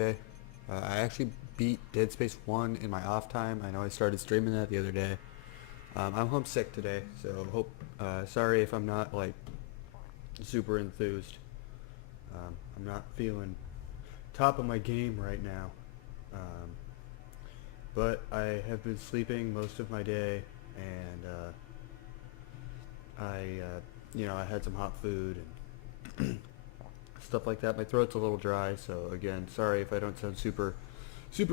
Okay. I actually beat Dead Space 1 in my off time. I know I started streaming that the other day. I'm homesick today, so sorry if I'm not like super enthused. I'm not feeling top of my game right now. Um, but I have been sleeping most of my day, and I had some hot food and stuff like that. My throat's a little dry, so again, sorry if I don't sound super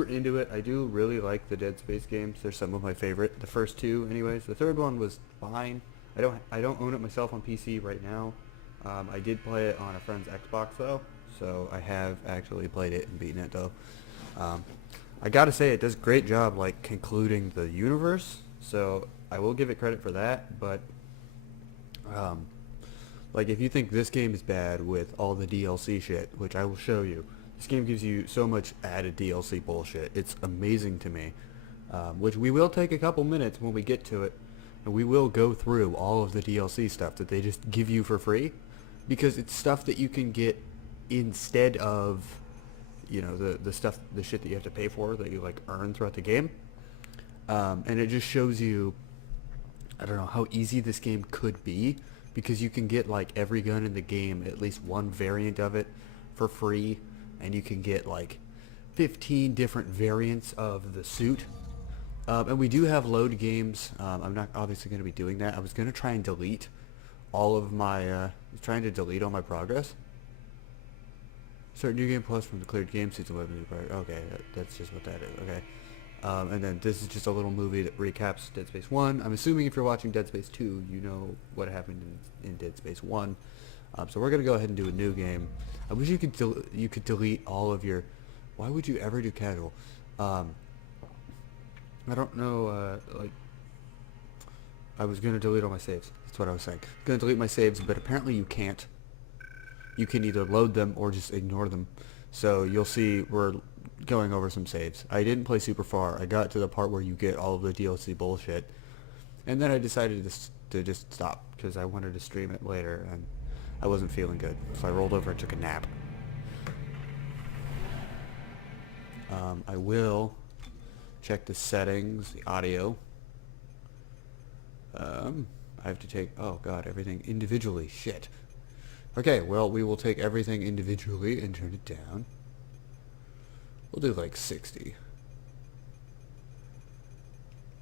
into it. I do really like the Dead Space games. They're some of my favorite. The first two, anyways. The third one was fine. I don't own it myself on PC right now. I did play it on a friend's Xbox though, so I have actually played it and beaten it though. Um, I gotta say it does a great job like concluding the universe, so I will give it credit for that. But um, like if you think this game is bad with all the DLC shit, which I will show you, this game gives you so much added DLC bullshit. It's amazing to me. Which we will take a couple minutes when we get to it, and we will go through all of the DLC stuff that they just give you for free, because it's stuff that you can get instead of, the shit that you have to pay for that you like earn throughout the game. And it just shows you, I don't know, how easy this game could be, because you can get like every gun in the game, at least one variant of it, for free, and you can get like 15 different variants of the suit. And we do have load games. I'm not obviously going to be doing that. I was going to try and delete all of my, trying to delete all my progress. Start new game plus from the cleared game season 11 new progress. Okay, that's just what that is. Okay. And then this is just a little movie that recaps Dead Space 1. I'm assuming if you're watching Dead Space 2, you know what happened in Dead Space 1. So we're going to go ahead and do a new game. I wish you could delete all of your... Why would you ever do casual? I don't know, I was going to delete all my saves. That's what I was saying. Going to delete my saves, but apparently you can't. You can either load them or just ignore them. So you'll see we're going over some saves. I didn't play super far. I got to the part where you get all of the DLC bullshit. And then I decided to just stop because I wanted to stream it later and I wasn't feeling good. So I rolled over and took a nap. I will check the settings, the audio. I have to take, oh god, everything individually. Shit. Okay, well, we will take everything individually and turn it down. We'll do like 60.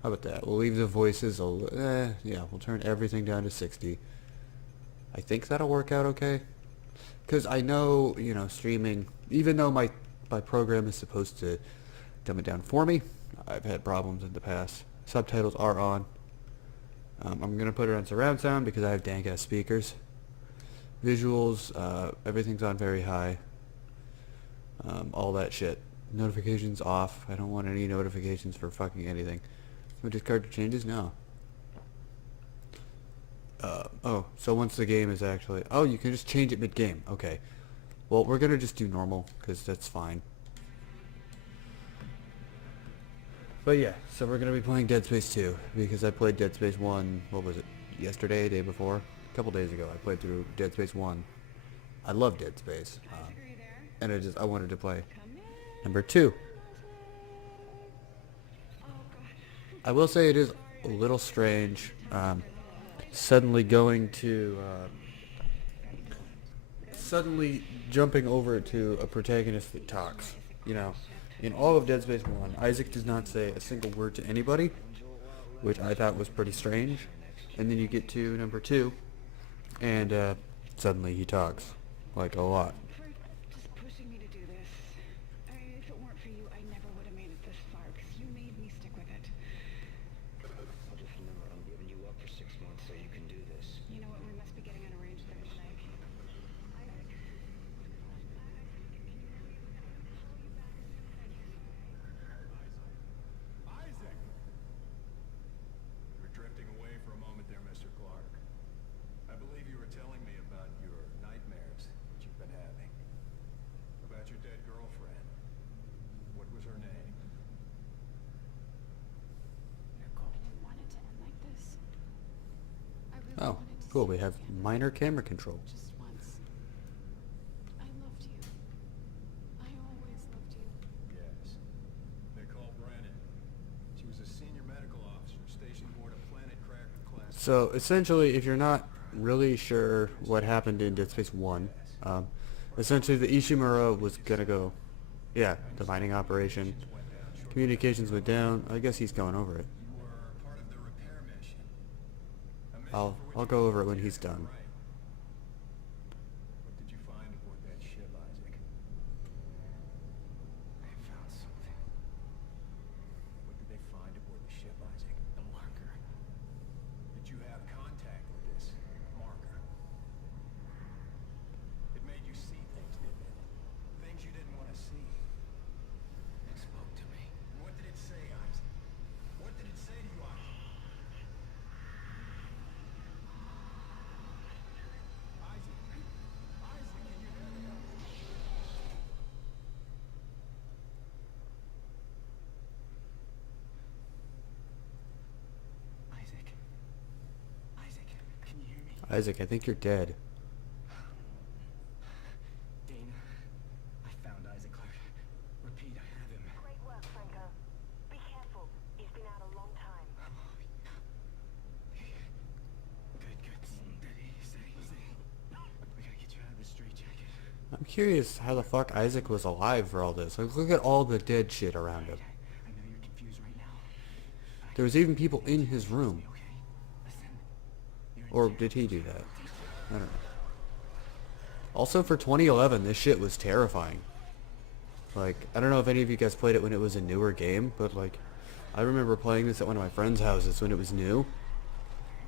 How about that? We'll leave the voices, yeah, we'll turn everything down to 60. I think that'll work out okay. Because I know, streaming, even though my program is supposed to dumb it down for me, I've had problems in the past. Subtitles are on. I'm going to put it on surround sound because I have dank-ass speakers. Visuals, everything's on very high. All that shit. Notifications off. I don't want any notifications for fucking anything. So discard changes? No. Oh, so once the game is actually... Oh, you can just change it mid-game. Okay. Well, we're going to just do normal, because that's fine. But yeah, so we're going to be playing Dead Space 2, because I played Dead Space 1, what was it, yesterday, day before? A couple days ago, I played through Dead Space 1. I love Dead Space. And I wanted to play number 2. I will say it is a little strange, suddenly suddenly jumping over to a protagonist that talks. In all of Dead Space 1, Isaac does not say a single word to anybody, which I thought was pretty strange. And then you get to number 2, and suddenly he talks, like a lot. We're drifting away for a moment there, Mr. Clark. I believe you were telling me about your nightmares that you've been having. About your dead girlfriend. What was her name? Oh, cool, we have minor camera control. So essentially, if you're not really sure what happened in Dead Space 1, um, essentially the Ishimura was gonna go, yeah, the mining operation. Communications went down shortly after Communications went your down. arrival. I guess he's going over it. You were part of the repair mission. A mission I'll for which I'll you go over it when he's volunteered, done. right? What did you find aboard that ship, Isaac? I found something. What did they find aboard the ship, Isaac? The marker. Did you have contact with this marker? It made you see things, didn't it? Things you didn't want to see. It spoke to me. And what did it say, Isaac? What did it say to you, Isaac? Isaac? Isaac, can you hear me? Isaac. Isaac, can you hear me? Isaac, I think you're dead. Dana, I found Isaac Clark. Repeat, I have him. Great work, Franco. Be careful. He's been out a long time. Good. Steady, steady. We gotta get you out of this straitjacket. I'm curious how the fuck Isaac was alive for all this. Like, look at all the dead shit around him. I know you're confused right now. There was even people in his room. Okay? Listen. You're in Or jail. did he do that? I don't know. Also, for 2011, this shit was terrifying. Like, I don't know if any of you guys played it when it was a newer game, but like, I remember playing this at one of my friends' houses when it was new.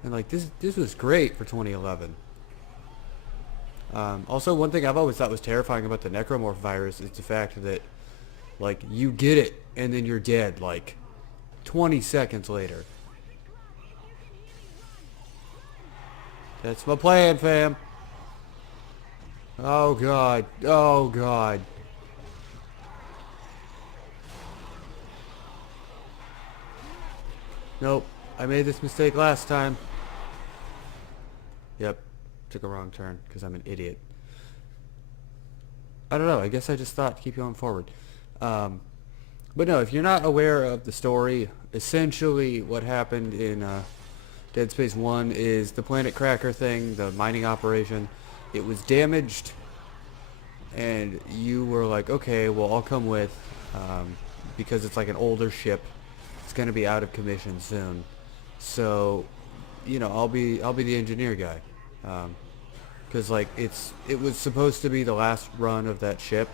And like, this was great for 2011. Also, one thing I've always thought was terrifying about the necromorph virus is the fact that, like, you get it and then you're dead, like, 20 seconds later. That's my plan, fam. Oh god. Oh god. Nope. I made this mistake last time. Yep. Took a wrong turn because I'm an idiot. I don't know. I guess I just thought keep going forward. But no, if you're not aware of the story, essentially what happened in Dead Space 1 is the Planet Cracker thing, the mining operation. It was damaged, and you were like, okay, well, I'll come with, because it's like an older ship. It's going to be out of commission soon. So, you know, I'll be the engineer guy. Because like it was supposed to be the last run of that ship,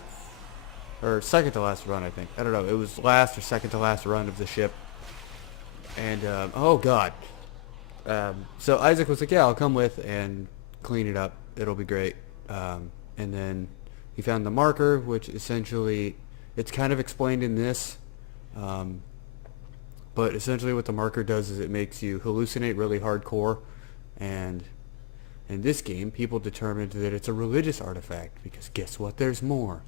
or second to last run, I think. I don't know. It was last or second to last run of the ship. And oh god. So Isaac was like, yeah, I'll come with and clean it up. It'll be great. And then he found the marker, which essentially it's kind of explained in this. But essentially what the marker does is it makes you hallucinate really hardcore, and in this game, people determined that it's a religious artifact, because guess what? There's more.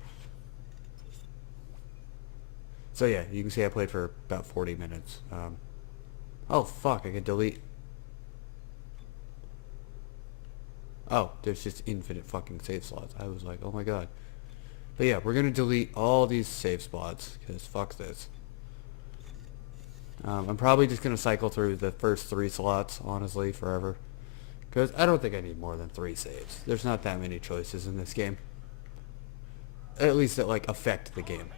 So yeah, you can see I played for about 40 minutes. Oh fuck, I could delete. Oh, there's just infinite fucking save slots. I was like, oh my god. But yeah, we're gonna delete all these save spots, because fuck this. I'm probably just gonna cycle through the first 3 slots, honestly, forever. Because I don't think I need more than 3 saves. There's not that many choices in this game. At least that, like, affect the game.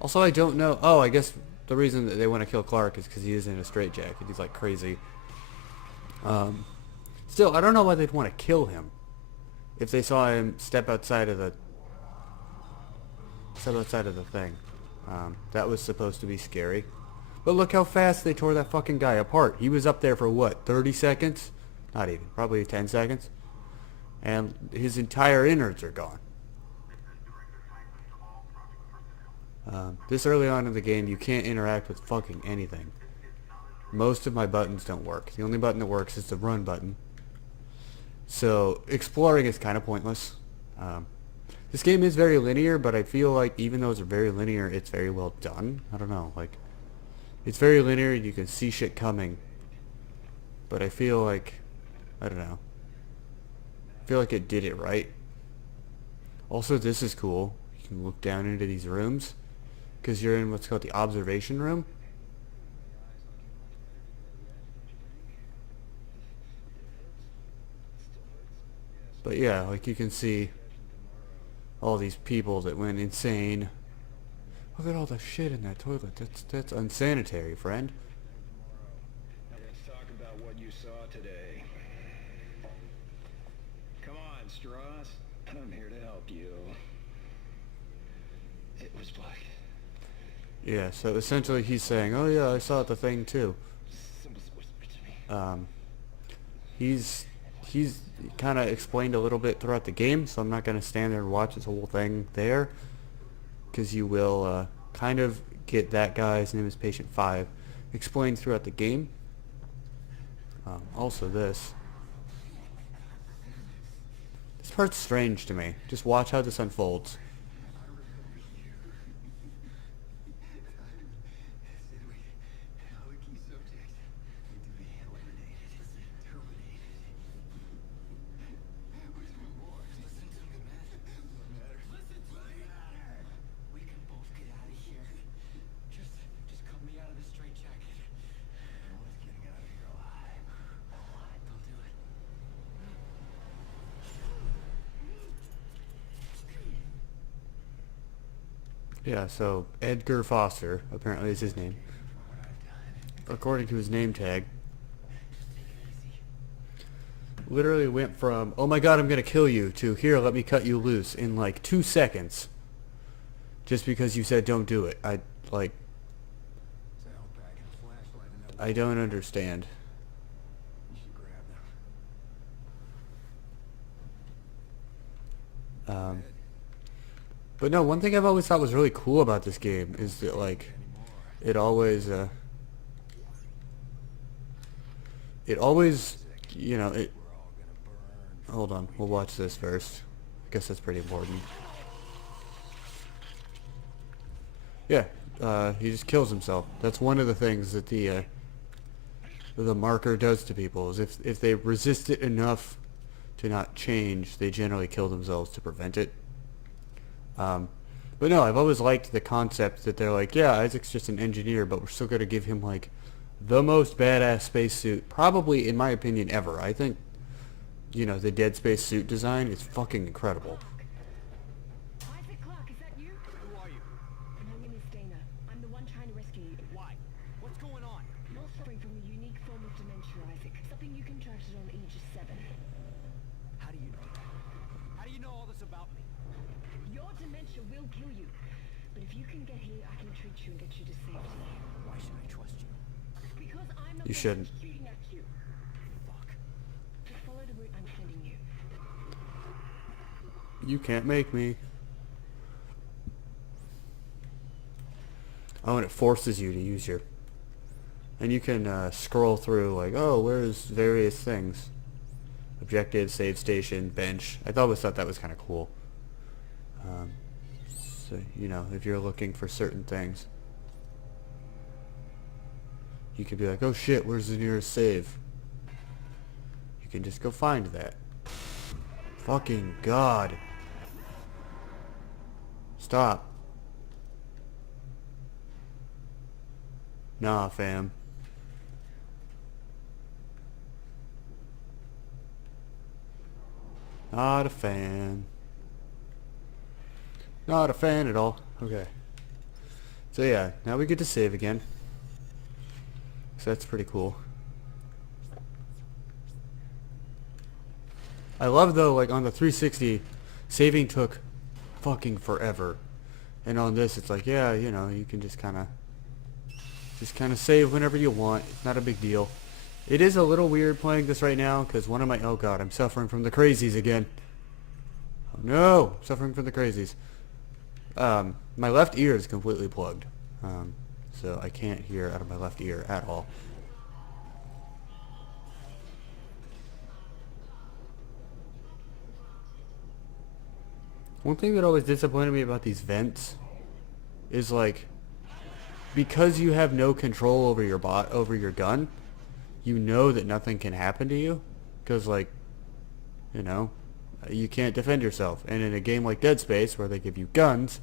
Also, I don't know... Oh, I guess the reason that they want to kill Clark is because he is in a straitjacket. He's, like, crazy. Still, I don't know why they'd want to kill him. If they saw him step outside of the... thing. That was supposed to be scary. But look how fast they tore that fucking guy apart. He was up there for what, 30 seconds? Not even, probably 10 seconds. And his entire innards are gone. This early on in the game, you can't interact with fucking anything. Most of my buttons don't work. The only button that works is the run button. So, exploring is kind of pointless. This game is very linear, but I feel like even though it's very linear, it's very well done. I don't know, like... It's very linear, you can see shit coming. But I feel like... I don't know. I feel like it did it right. Also, this is cool. You can look down into these rooms. Because you're in what's called the observation room. But yeah, like you can see all these people that went insane. Look at all the shit in that toilet. That's unsanitary, friend. Let's talk about what you saw today. Come on, Strauss. I'm here to help you. It was black. Yeah, so essentially he's saying, oh yeah, I saw the thing too. Someone whispered to me. He's kind of explained a little bit throughout the game, so I'm not going to stand there and watch this whole thing there, because you will kind of get that guy, his name is Patient 5, explained throughout the game. Also this part's strange to me. Just watch how this unfolds. We can both get out of here. Just cut me out of this straitjacket. No one's getting out of here alive. Don't do it. Yeah, so Edgar Foster, apparently is his name. According to his name tag, literally went from, oh my god, I'm gonna kill you, to here, let me cut you loose in like 2 seconds. Just because you said don't do it. I don't understand. You should grab them. But no, one thing I've always thought was really cool about this game is that like it always you know, it hold on, we'll watch this first. I guess that's pretty important. Yeah, he just kills himself. That's one of the things that the marker does to people, is if they resist it enough to not change, they generally kill themselves to prevent it. But no, I've always liked the concept that they're like, yeah, Isaac's just an engineer, but we're still going to give him like the most badass spacesuit, probably in my opinion ever. I think, you know, the Dead Space suit design is fucking incredible. Isaac Clarke, is that you? Who are you? My name is Dana. I'm the one trying to rescue you. Why? What's going on? You're suffering from a unique form of dementia, Isaac. Something you contracted on Aegis 7. How do you know that? How do you know all this about me? Your dementia will kill you. But if you can get here, I can treat you and get you to safety. Why should I trust you? Because I'm the You person shouldn't. shooting at you. Fuck. Just follow the route I'm sending you. You can't make me. Oh, and it forces you to use your... And you can scroll through like, oh, where's various things? Objective, save station, bench. I always thought that was kind of cool. So, you know, if you're looking for certain things, you could be like, oh shit, where's the nearest save? You can just go find that. Fucking God. Stop. Nah, fam. Not a fan. Not a fan at all. Okay. So yeah, now we get to save again. So that's pretty cool. I love though, like on the 360, saving took fucking forever. And on this it's like, yeah, you know, you can just kinda save whenever you want. It's not a big deal. It is a little weird playing this right now because one of my, oh god, I'm suffering from the crazies again. Oh no, suffering from the crazies. My left ear is completely plugged. So I can't hear out of my left ear at all. One thing that always disappointed me about these vents is like, because you have no control over your over your gun, you know that nothing can happen to you, because like, you know, you can't defend yourself. And in a game like Dead Space, where they give you guns,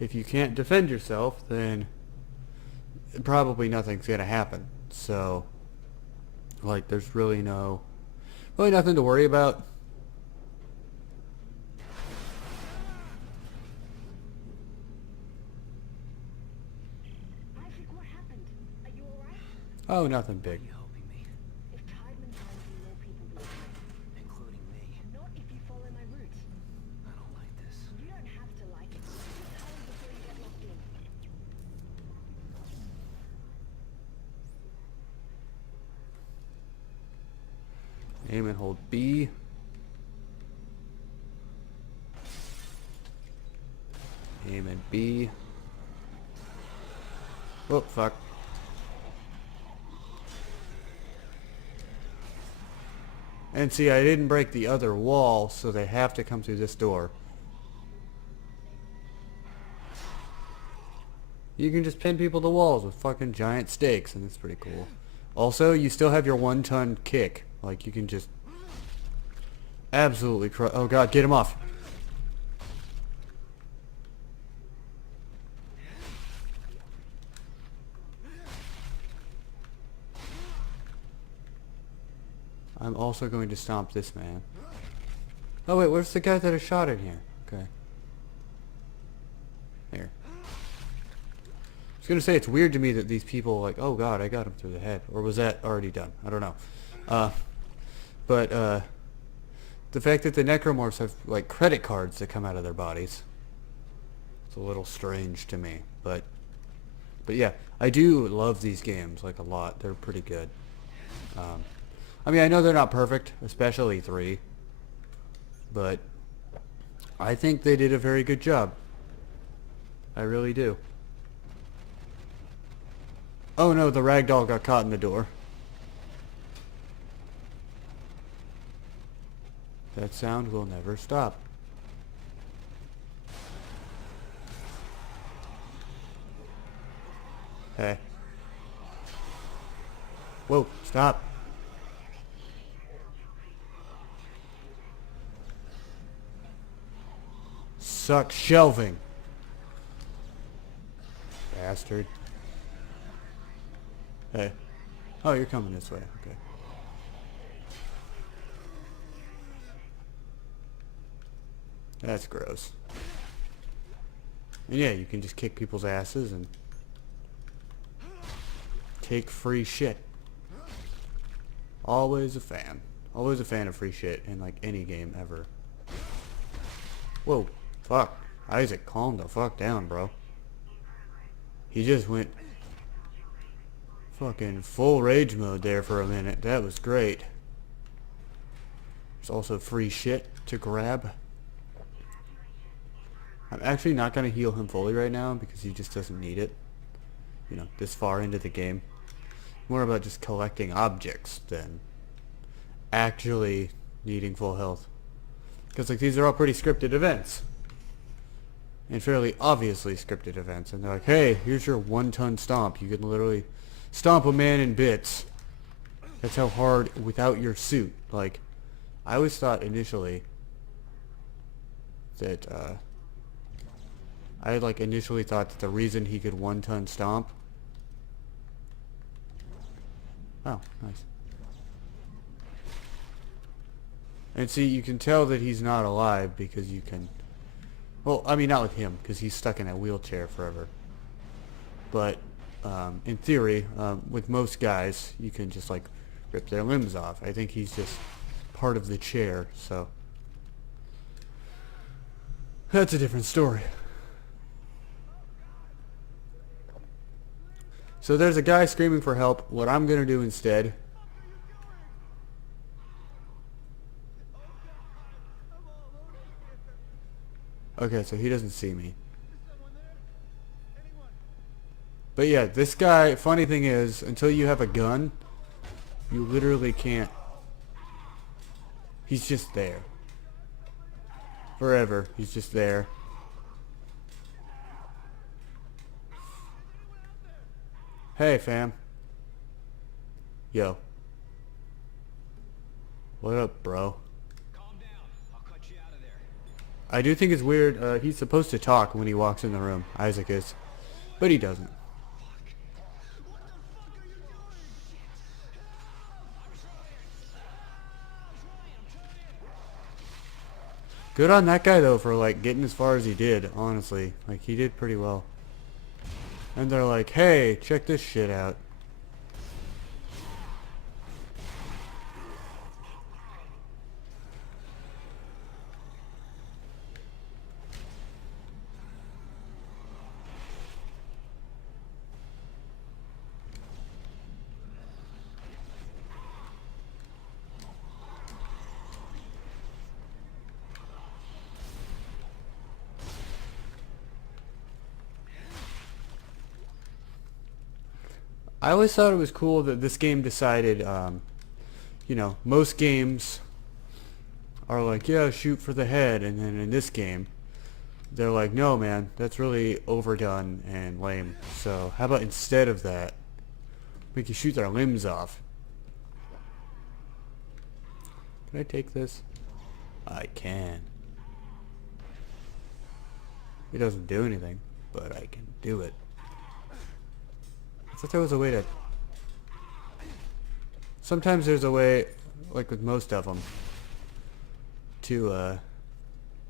if you can't defend yourself, then probably nothing's gonna happen. So, like, there's really no, Really nothing to worry about. Isaac, what happened? Are you alright? Oh, nothing big. You helping me, If Tideman finds you, more people will. including me. Not if you follow my route. I don't like this. You don't have to like it. Just hurry before you get locked in. Aim and hold B. Aim and B. Oh, fuck. And see, I didn't break the other wall, so they have to come through this door. You can just pin people to walls with fucking giant stakes, and it's pretty cool. Also, you still have your 1-ton kick. Like, you can just absolutely oh god, get him off. I'm also going to stomp this man. Oh wait, where's the guy that I shot in here? Okay. Here. I was gonna say it's weird to me that these people like, oh god, I got him through the head. Or was that already done? I don't know. But the fact that the necromorphs have like credit cards that come out of their bodies. It's a little strange to me. But yeah, I do love these games like a lot. They're pretty good. I mean, I know they're not perfect, especially 3, but I think they did a very good job. I really do. Oh no, the ragdoll got caught in the door. That sound will never stop. Hey. Whoa, stop. Suck shelving. Bastard. Hey. Oh, you're coming this way. Okay. That's gross. And yeah, you can just kick people's asses and take free shit. Always a fan. Always a fan of free shit in like any game ever. Whoa. Fuck. Isaac, calm the fuck down, bro. He just went fucking full rage mode there for a minute. That was great. There's also free shit to grab. I'm actually not going to heal him fully right now because he just doesn't need it. You know, this far into the game. More about just collecting objects than actually needing full health. Because like these are all pretty scripted events. And fairly obviously scripted events. And they're like, hey, here's your 1-ton stomp. You can literally stomp a man in bits. That's how hard without your suit. Like, I always thought initially that, I had like initially thought that the reason he could 1-ton stomp. Oh, nice. And see, you can tell that he's not alive because you can... Well, I mean, not with him, because he's stuck in that wheelchair forever. But, in theory, with most guys, you can just, like, rip their limbs off. I think he's just part of the chair, so... That's a different story. So there's a guy screaming for help. What I'm going to do instead... Okay, so he doesn't see me. But yeah, this guy, funny thing is, until you have a gun, you literally can't... He's just there. Forever, he's just there. Hey, fam. Yo. What up, bro? I do think it's weird, he's supposed to talk when he walks in the room, Isaac is, but he doesn't. Good on that guy though for like getting as far as he did, honestly. Like he did pretty well. And they're like, hey, check this shit out. I always thought it was cool that this game decided, you know, most games are like, yeah, shoot for the head, and then in this game, they're like, no, man, that's really overdone and lame. So how about instead of that, we can shoot their limbs off? Can I take this? I can. It doesn't do anything, but I can do it. I thought there was a way to... Sometimes there's a way, like with most of them, to,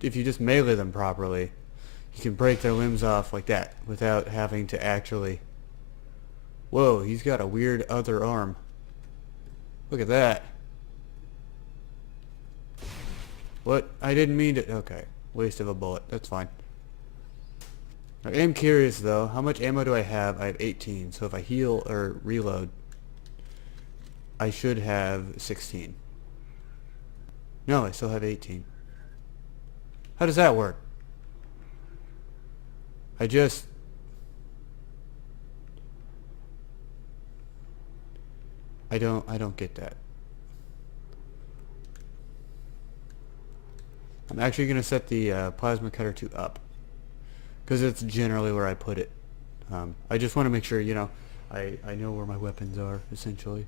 if you just melee them properly, you can break their limbs off like that without having to actually... Whoa, he's got a weird other arm. Look at that. What? I didn't mean to... Okay. Waste of a bullet. That's fine. I am curious though, how much ammo do I have? I have 18, so if I heal or reload, I should have 16. No, I still have 18. How does that work? I don't get that. I'm actually going to set the plasma cutter to up, because it's generally where I put it. I just want to make sure, you know, I know where my weapons are, essentially.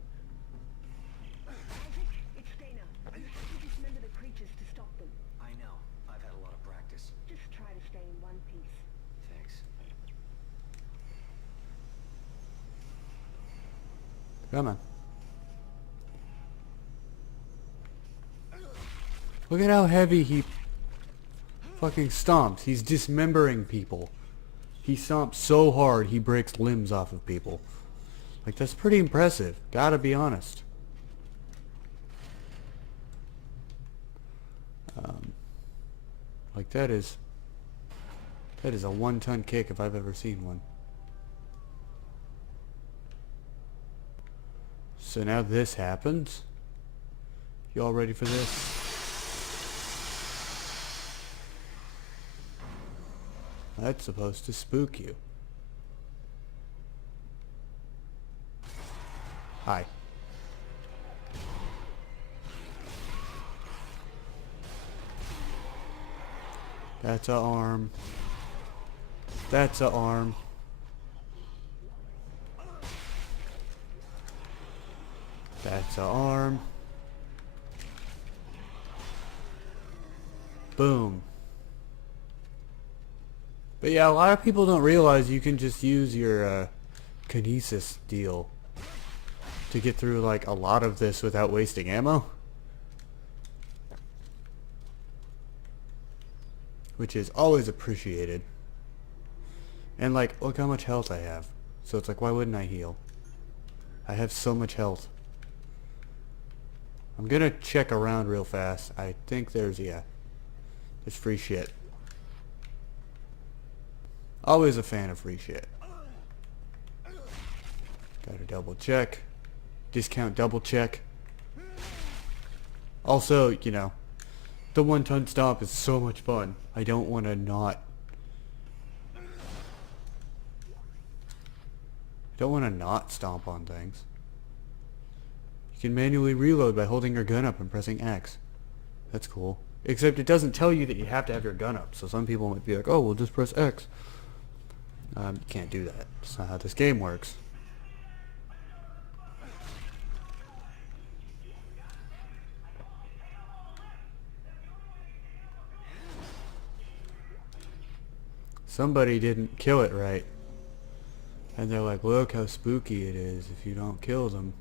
Isaac, it's Dana. You have to dismember the creatures to stop them. I know. I've had a lot of practice. Just try to stay in one piece. Thanks. Come on. Look at how heavy he fucking stomps. He's dismembering people. He stomps so hard he breaks limbs off of people. Like, that's pretty impressive. Gotta be honest. Like, that is a 1-ton kick if I've ever seen one. So now this happens. You all ready for this? That's supposed to spook you. Hi. That's a arm. That's a arm. That's a arm. Boom. But yeah, a lot of people don't realize you can just use your kinesis deal to get through like a lot of this without wasting ammo. Which is always appreciated. And like, look how much health I have. So it's like, why wouldn't I heal? I have so much health. I'm gonna check around real fast. I think there's free shit. Always a fan of free shit. Gotta double check. Discount double check. Also, you know, the 1-ton stomp is so much fun. I don't want to not... I don't want to not stomp on things. You can manually reload by holding your gun up and pressing X. That's cool. Except it doesn't tell you that you have to have your gun up. So some people might be like, oh, we'll just press X. You can't do that. That's not how this game works. Somebody didn't kill it right. And they're like, look how spooky it is if you don't kill them.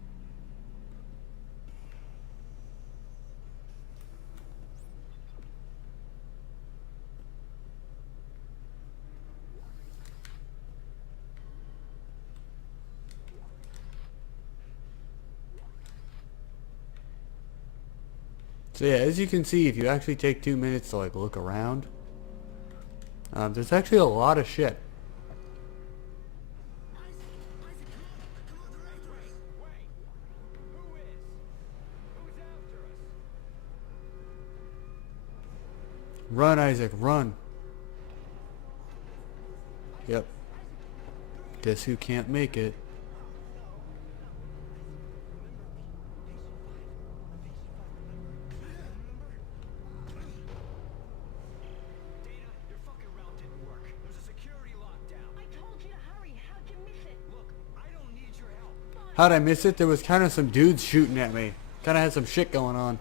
So yeah, as you can see, if you actually take 2 minutes to like look around, there's actually a lot of shit. Run, Isaac, run. Yep. Guess who can't make it? Data, your fucking route didn't work. There's a security lockdown. I told you to hurry. How'd you miss it? Look, I don't need your help. How'd I miss it? There was kind of some dudes shooting at me. Kind of had some shit going on.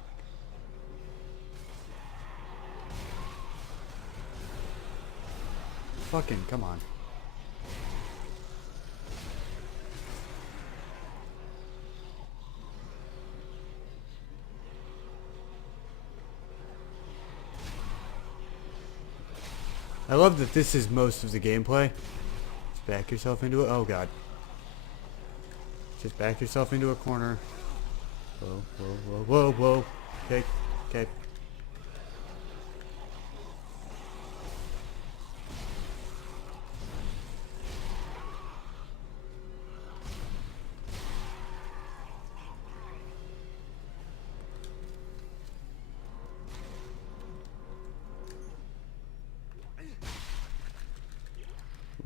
Fucking, come on. I love that this is most of the gameplay. Just back yourself into it. Oh god. Just back yourself into a corner. Whoa, whoa, whoa, whoa, whoa. Okay, okay.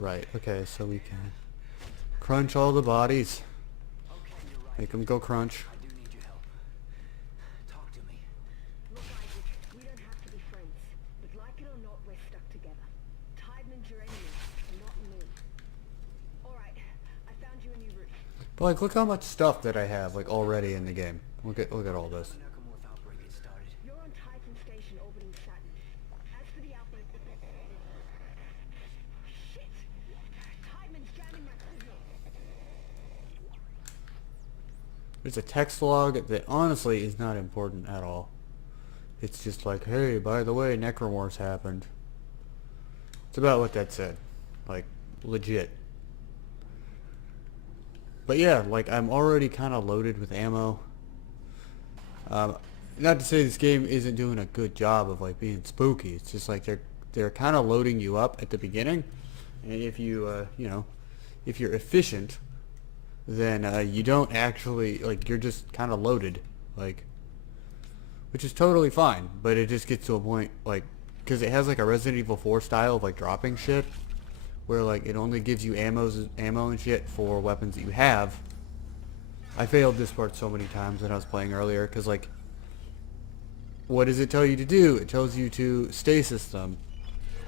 Right, okay, so we can crunch all the bodies. Okay, you're right. Make them go crunch. I do need your help. Talk to me. Look, Isaac, we don't have to be friends. But like it or not, we're stuck together. Tideman's your enemy, not me. Alright, I found you a new route. But like, look how much stuff that I have, like, already in the game. Look at all this. When N.O.V.A outbreak get started. You're on Titan Station orbiting Saturn. As for the outbreak... Shit! Tideman's jamming my signal. There's a text log that honestly is not important at all. It's just like, hey, by the way, Necromorphs happened. It's about what that said. Like, legit. But yeah, like, I'm already kind of loaded with ammo. Not to say this game isn't doing a good job of like being spooky. It's just like they're kind of loading you up at the beginning, and if you you know, if you're efficient, then you don't actually like you're just kind of loaded, like, which is totally fine. But it just gets to a point like because it has like a Resident Evil 4 style of like dropping shit, where like it only gives you ammo and shit for weapons that you have. I failed this part so many times when I was playing earlier because like what does it tell you to do? It tells you to stasis them,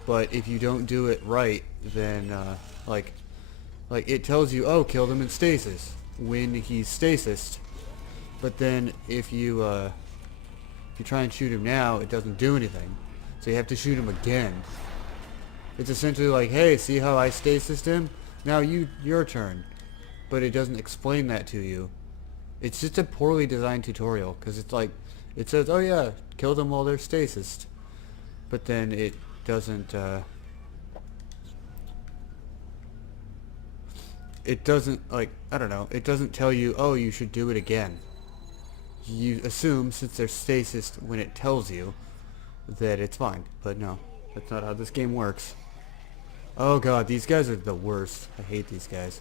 but if you don't do it right, then like it tells you, oh, kill them in stasis when he's stasised, but then if you try and shoot him now, it doesn't do anything, so you have to shoot him again. It's essentially like, hey, see how I stasised him? Now your turn. But it doesn't explain that to you. It's just a poorly designed tutorial, because it's like, it says, oh yeah, kill them while they're stasised. But then it doesn't, like, I don't know, it doesn't tell you, oh, you should do it again. You assume, since they're stasised when it tells you, that it's fine. But no, that's not how this game works. Oh god, these guys are the worst. I hate these guys.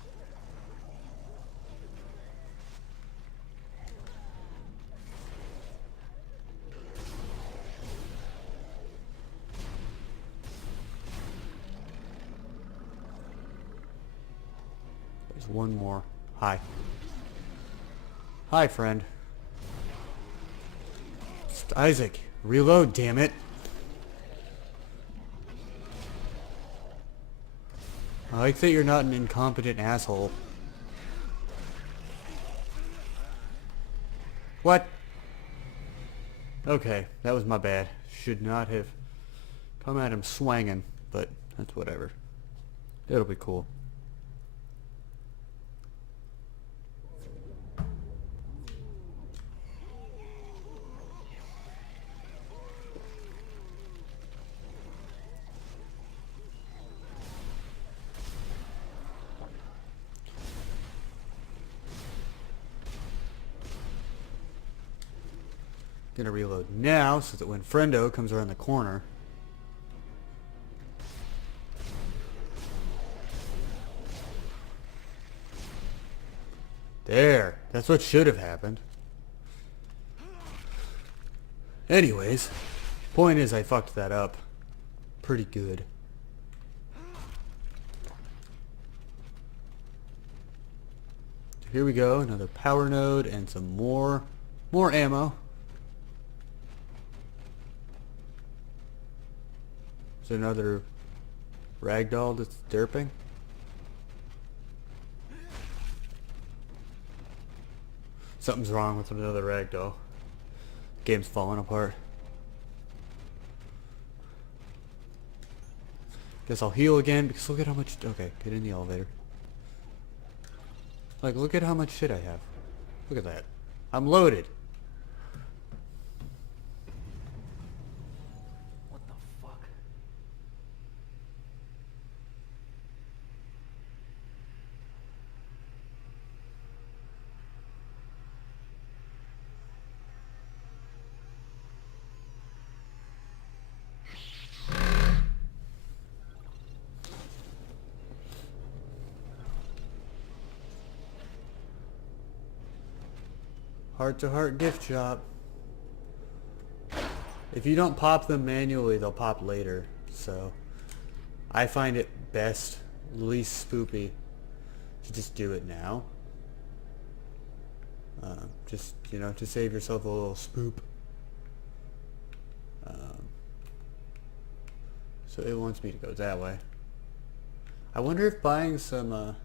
There's one more. Hi. Hi, friend. Isaac, reload, damn it. I like that you're not an incompetent asshole. What? Okay, that was my bad. Should not have come at him swanging, but that's whatever. It'll be cool. Gonna reload now so that when Friendo comes around the corner. There. That's what should have happened. Anyways, point is I fucked that up pretty good. Here we go, another power node and some more ammo. Is there another ragdoll that's derping? Something's wrong with another ragdoll. Game's falling apart. Guess I'll heal again because look at how much... Okay, get in the elevator. Like, look at how much shit I have. Look at that. I'm loaded. What the fuck? Heart-to-heart gift shop. If you don't pop them manually, they'll pop later. So, I find it best, least spoopy, to just do it now. Just, you know, to save yourself a little spoop. So it wants me to go that way. I wonder if buying some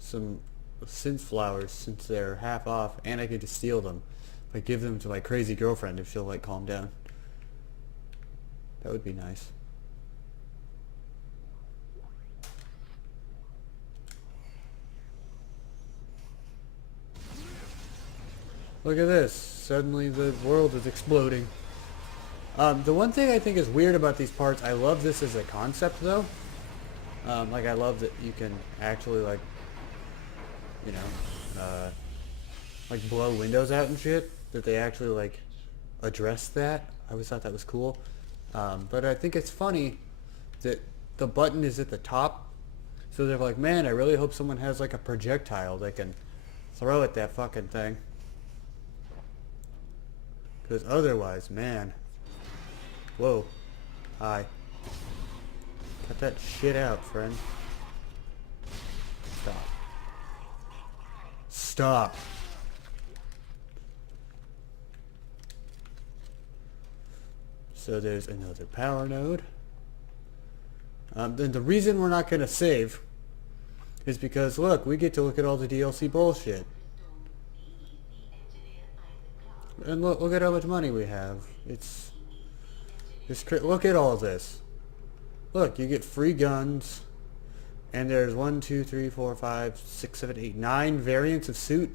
synth flowers, since they're half off, and I could just steal them, if I give them to my crazy girlfriend, if she'll like calm down. That would be nice. Look at this. Suddenly the world is exploding. The one thing I think is weird about these parts, I love this as a concept though. Like I love that you can actually like, you know, like blow windows out and shit. That they actually like address that. I always thought that was cool. But I think it's funny that the button is at the top. So they're like, man, I really hope someone has like a projectile they can throw at that fucking thing. Because otherwise, man. Whoa. Hi. Cut that shit out, friend. Stop. Stop. So there's another power node. Then the reason we're not going to save is because, look, we get to look at all the DLC bullshit. And look at how much money we have. It's look at all this. Look, you get free guns, and there's 1, 2, 3, 4, 5, 6, 7, 8, 9 variants of suit,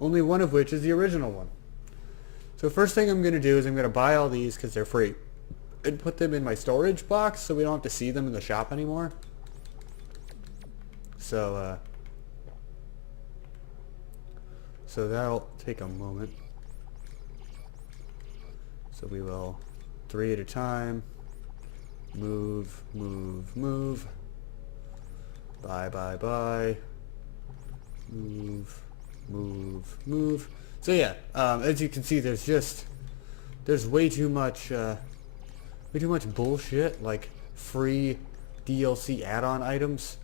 only one of which is the original one. So first thing I'm going to do is I'm going to buy all these because they're free, and put them in my storage box so we don't have to see them in the shop anymore. So that'll take a moment. So we will 3 at a time. Move, move, move. Buy, buy, buy. Move, move, move. So yeah, as you can see, there's way too much bullshit, like free DLC add-on items.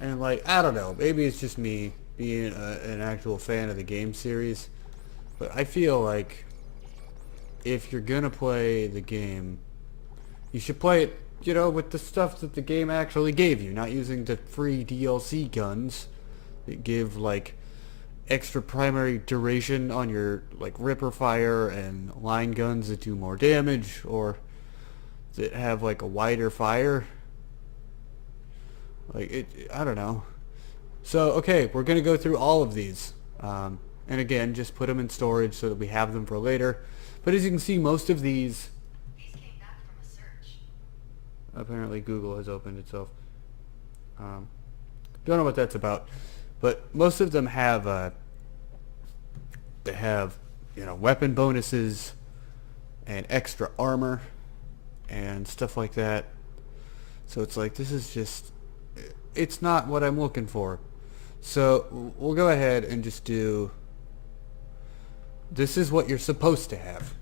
And like, I don't know, maybe it's just me being an actual fan of the game series, but I feel like if you're gonna play the game, you should play it, you know, with the stuff that the game actually gave you, not using the free DLC guns that give like extra primary duration on your like ripper fire and line guns that do more damage or that have like a wider fire. Like I don't know. So okay, we're gonna go through all of these, and again, just put them in storage so that we have them for later. But as you can see, most of these Came back from a search. apparently Google has opened itself. Don't know what that's about, but most of them have weapon bonuses and extra armor and stuff like that. So it's like, this is just, it's not what I'm looking for. So we'll go ahead and just do, this is what you're supposed to have.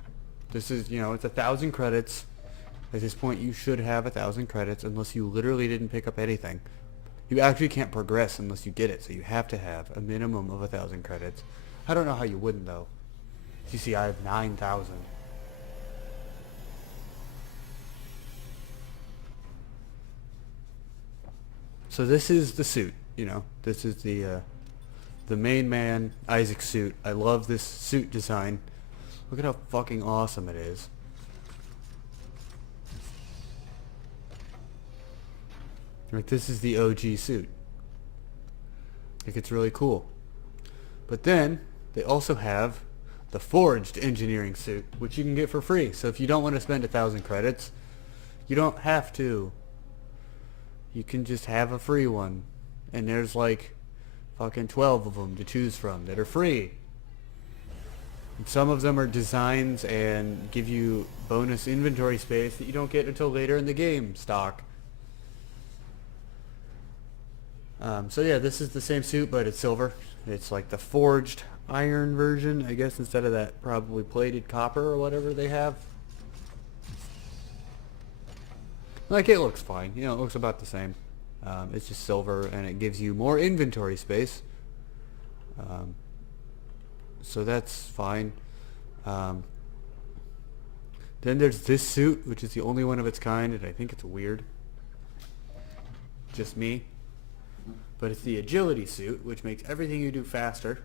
This is, it's 1,000 credits. At this point, you should have 1,000 credits unless you literally didn't pick up anything. You actually can't progress unless you did it, so you have to have a minimum of 1,000 credits. I don't know how you wouldn't, though. You see, I have 9,000. So this is the suit, This is the main man, Isaac suit. I love this suit design. Look at how fucking awesome it is. Like, this is the OG suit. Like, it's really cool. But then, they also have the forged engineering suit, which you can get for free. So if you don't want to spend 1,000 credits, you don't have to. You can just have a free one. And there's like fucking 12 of them to choose from that are free. And some of them are designs and give you bonus inventory space that you don't get until later in the game stock. So yeah, this is the same suit, but it's silver. It's like the forged iron version, I guess, instead of that probably plated copper or whatever they have. Like, it looks fine. It looks about the same. It's just silver, and it gives you more inventory space. So that's fine. Then there's this suit, which is the only one of its kind, and I think it's weird. Just me. But it's the agility suit, which makes everything you do faster.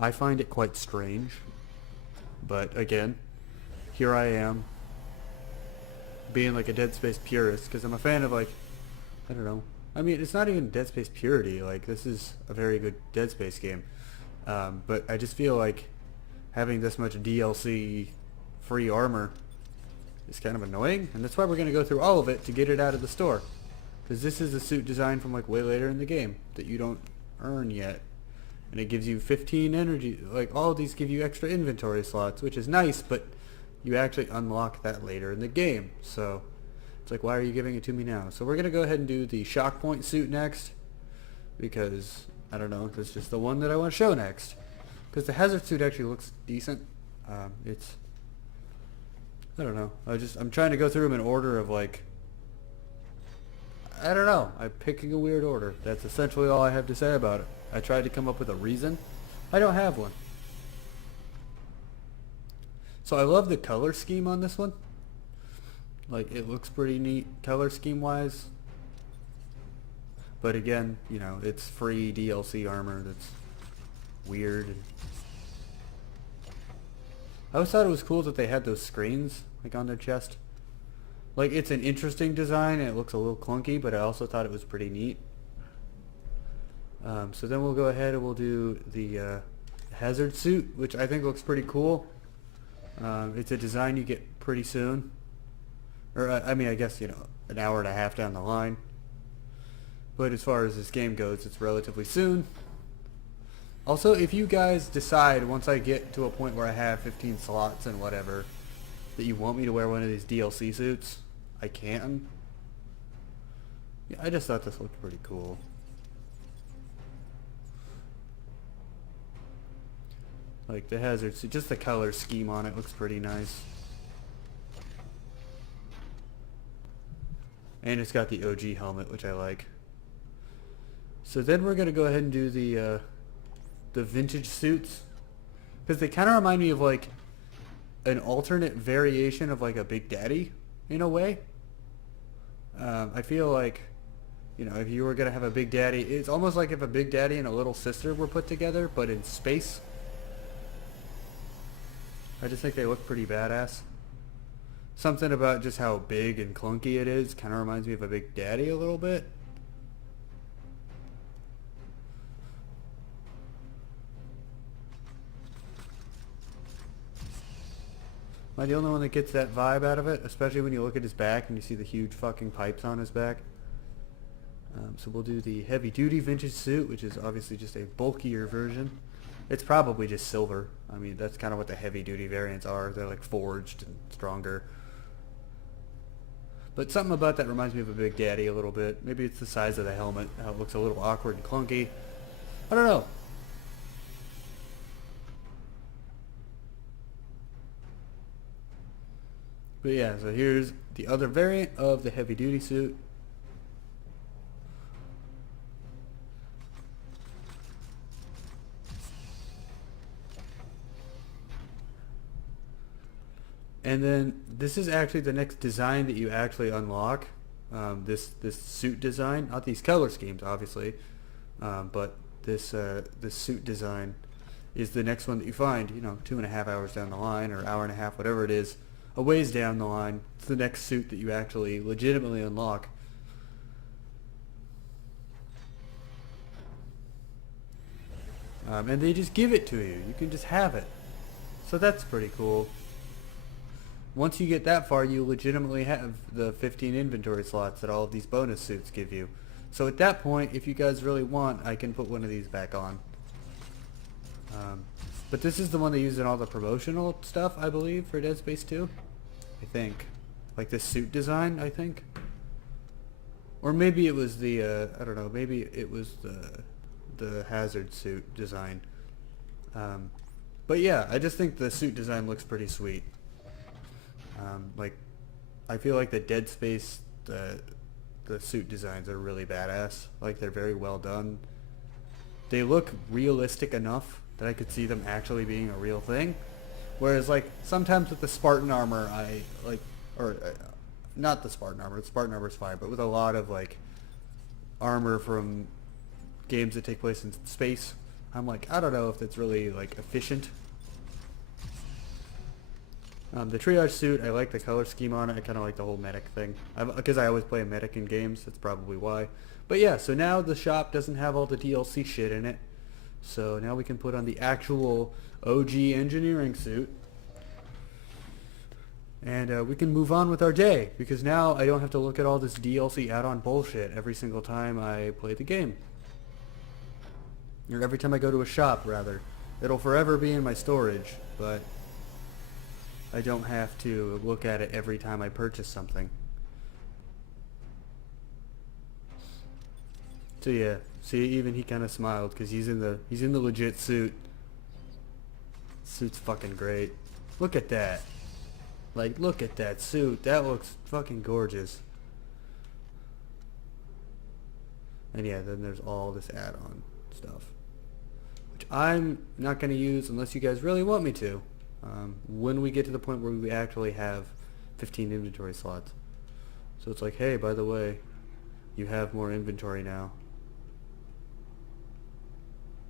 I find it quite strange. But again, here I am, being like a Dead Space purist, because I'm a fan of, like, I don't know. I mean, it's not even Dead Space purity. Like, this is a very good Dead Space game. But I just feel like having this much DLC free armor is kind of annoying, and that's why we're going to go through all of it to get it out of the store. Because this is a suit design from like way later in the game that you don't earn yet. And it gives you 15 energy. Like, all of these give you extra inventory slots, which is nice, but you actually unlock that later in the game. So it's like, why are you giving it to me now? So we're going to go ahead and do the shock point suit next. Because, I don't know, that's just the one that I want to show next. Because the hazard suit actually looks decent. It's, I don't know. I'm trying to go through them in order of, like, I don't know. I'm picking a weird order. That's essentially all I have to say about it. I tried to come up with a reason. I don't have one. So I love the color scheme on this one. Like, it looks pretty neat color scheme wise. But again, it's free DLC armor that's weird. I always thought it was cool that they had those screens like on their chest. Like, it's an interesting design and it looks a little clunky, but I also thought it was pretty neat. So then we'll go ahead and we'll do the hazard suit, which I think looks pretty cool. It's a design you get pretty soon. Or, I mean, I guess, an hour and a half down the line. But as far as this game goes, it's relatively soon. Also, if you guys decide, once I get to a point where I have 15 slots and whatever, that you want me to wear one of these DLC suits, I can. Yeah, I just thought this looked pretty cool. Like, the hazard suit, just the color scheme on it looks pretty nice. And it's got the OG helmet, which I like. So then we're going to go ahead and do the vintage suits. Because they kind of remind me of, like, an alternate variation of, like, a Big Daddy, in a way. I feel like, if you were going to have a Big Daddy, it's almost like if a Big Daddy and a little sister were put together, but in space. I just think they look pretty badass. Something about just how big and clunky it is kind of reminds me of a Big Daddy a little bit. Am I the only one that gets that vibe out of it? Especially when you look at his back and you see the huge fucking pipes on his back. So we'll do the heavy duty vintage suit, which is obviously just a bulkier version. It's probably just silver. I mean, that's kind of what the heavy duty variants are. They're like forged and stronger. But something about that reminds me of a Big Daddy a little bit. Maybe it's the size of the helmet, how it looks a little awkward and clunky. I don't know. But yeah, so here's the other variant of the heavy duty suit. And then this is actually the next design that you actually unlock. This suit design, not these color schemes, obviously, but this suit design is the next one that you find. You know, 2.5 hours down the line, or hour and a half, whatever it is, a ways down the line. It's the next suit that you actually legitimately unlock. And they just give it to you. You can just have it. So that's pretty cool. Once you get that far, you legitimately have the 15 inventory slots that all of these bonus suits give you. So at that point, if you guys really want, I can put one of these back on. But this is the one they use in all the promotional stuff, I believe, for Dead Space 2. I think. Like this suit design, I think. Or maybe it was the, I don't know, maybe it was the hazard suit design. But yeah, I just think the suit design looks pretty sweet. Like, I feel like the Dead Space, the suit designs are really badass. Like, they're very well done. They look realistic enough that I could see them actually being a real thing. Whereas, like, sometimes with the Spartan armor, I, like, or, not the Spartan armor's fine, but with a lot of, like, armor from games that take place in space, I'm like, I don't know if that's really, like, efficient. The triage suit, I like the color scheme on it. I kind of like the whole medic thing. Because I always play a medic in games, that's probably why. But yeah, so now the shop doesn't have all the DLC shit in it. So now we can put on the actual OG engineering suit. And we can move on with our day. Because now I don't have to look at all this DLC add-on bullshit every single time I play the game. Or every time I go to a shop, rather. It'll forever be in my storage, but I don't have to look at it every time I purchase something. So yeah, see, even he kind of smiled because he's in the legit suit. Suit's fucking great. Look at that. Like, look at that suit. That looks fucking gorgeous. And yeah, then there's all this add-on stuff, which I'm not going to use unless you guys really want me to. When we get to the point where we actually have 15 inventory slots. So it's like, hey, by the way, you have more inventory now.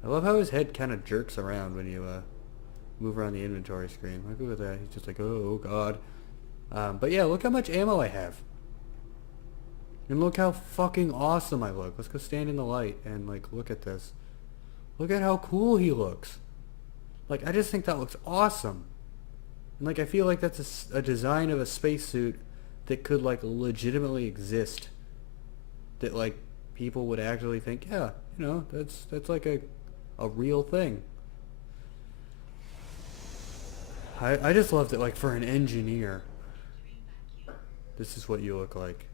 I love how his head kind of jerks around when you move around the inventory screen. Like, look at that. He's just like, oh god. But yeah, look how much ammo I have. And look how fucking awesome I look. Let's go stand in the light and, like, look at this. Look at how cool he looks. Like, I just think that looks awesome. And, like, I feel like that's a design of a spacesuit that could, like, legitimately exist. That, like, people would actually think, yeah, you know, that's like a real thing. I just love that, like, for an engineer, this is what you look like.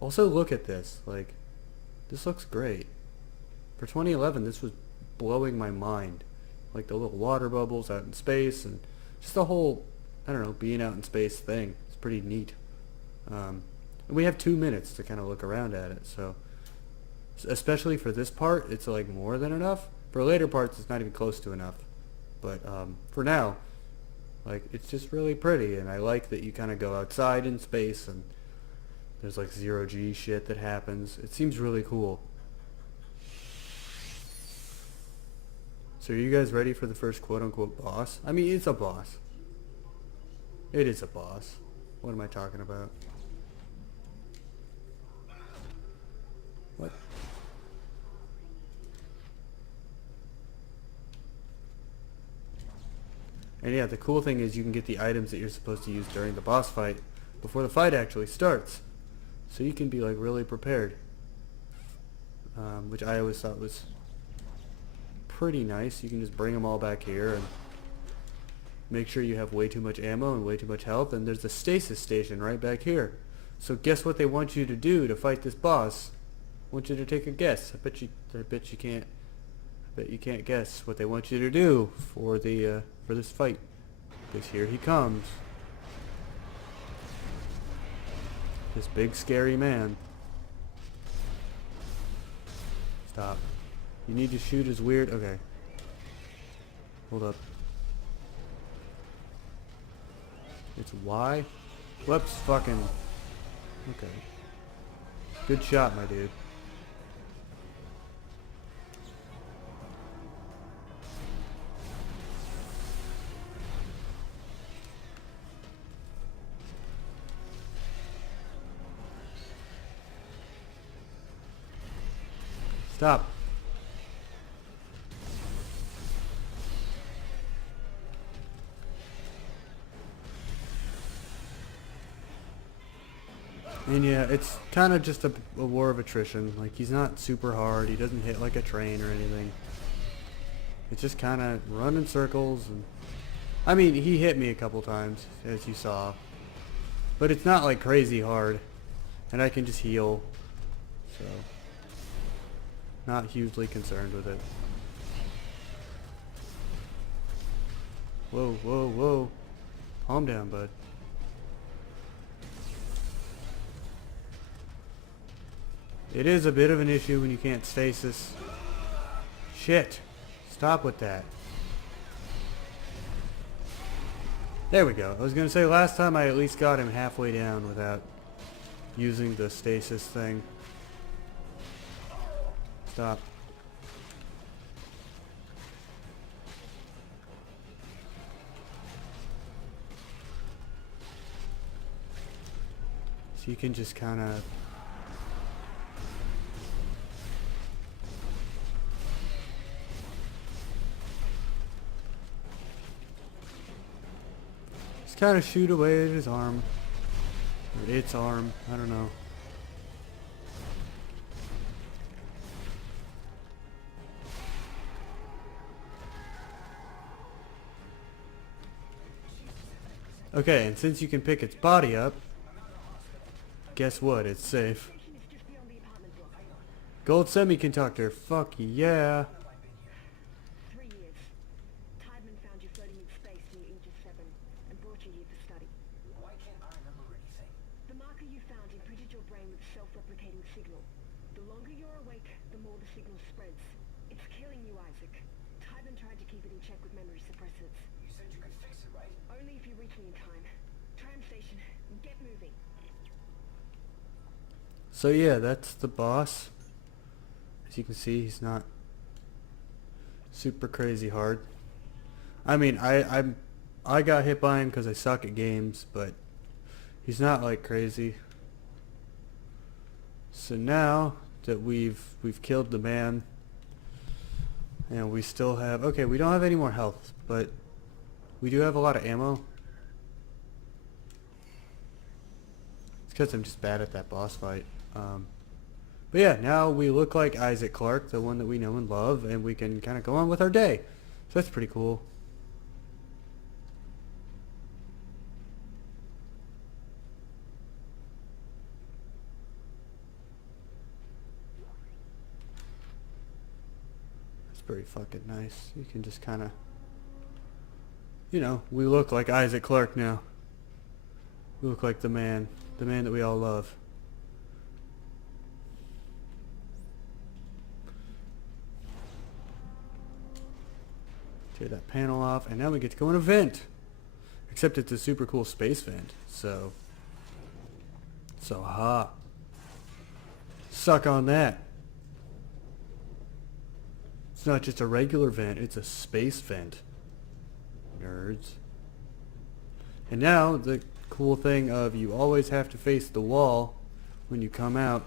Also, look at this. Like, this looks great. For 2011, this was blowing my mind. Like the little water bubbles out in space and just the whole, I don't know, being out in space thing. It's pretty neat. And we have 2 minutes to kind of look around at it, so especially for this part, it's like more than enough. For later parts, it's not even close to enough. But for now, like, it's just really pretty, and I like that you kind of go outside in space and there's like zero-G shit that happens. It seems really cool. So are you guys ready for the first quote-unquote boss? I mean, it's a boss. It is a boss. What am I talking about? What? And yeah, the cool thing is you can get the items that you're supposed to use during the boss fight before the fight actually starts. So you can be, like, really prepared. Which I always thought was pretty nice. You can just bring them all back here and make sure you have way too much ammo and way too much health. And there's a stasis station right back here. So guess what they want you to do to fight this boss? I want you to take a guess. I bet you can't. I bet you can't guess what they want you to do for this fight. Because here he comes. This big scary man. Stop. You need to shoot his weird... Okay. Hold up. It's Y? Whoops, fucking... Okay. Good shot, my dude. Stop. And yeah, it's kind of just a war of attrition. Like, he's not super hard. He doesn't hit like a train or anything. It's just kind of run in circles. And I mean, he hit me a couple times, as you saw. But it's not like crazy hard. And I can just heal. So, not hugely concerned with it. Whoa, whoa, whoa. Calm down, bud. It is a bit of an issue when you can't stasis. Shit. Stop with that. There we go. I was going to say last time I at least got him halfway down without using the stasis thing. Stop. So you can just kind of... just kind of shoot away at his arm. Or its arm. I don't know. Okay, and since you can pick its body up, guess what? It's safe. Station is just beyond the apartment block. Gold semiconductor. Fuck yeah. 3 years. Tideman found you floating in space near Aegis 7 and brought you here for study. Why can't I remember anything? The marker you found imprinted your brain with self-replicating signal. The longer you're awake, the more the signal spreads. It's killing you, Isaac. Tideman tried to keep it in check with memory suppressants. You said you could fix it, right? Only if you reach me in time. Tram station, get moving. So yeah, that's the boss. As you can see, he's not super crazy hard. I mean, I got hit by him because I suck at games, but he's not like crazy. So now that we've killed the man, and we still have... Okay, we don't have any more health, but we do have a lot of ammo. It's because I'm just bad at that boss fight. But yeah, now we look like Isaac Clarke, the one that we know and love, and we can kind of go on with our day. So that's pretty cool. That's pretty fucking nice. You can just kind of, you know, we look like Isaac Clarke now. We look like the man that we all love. Tear that panel off, and now we get to go in a vent. Except it's a super cool space vent, so ha. Suck on that. It's not just a regular vent, it's a space vent. Nerds. And now the cool thing of you always have to face the wall when you come out,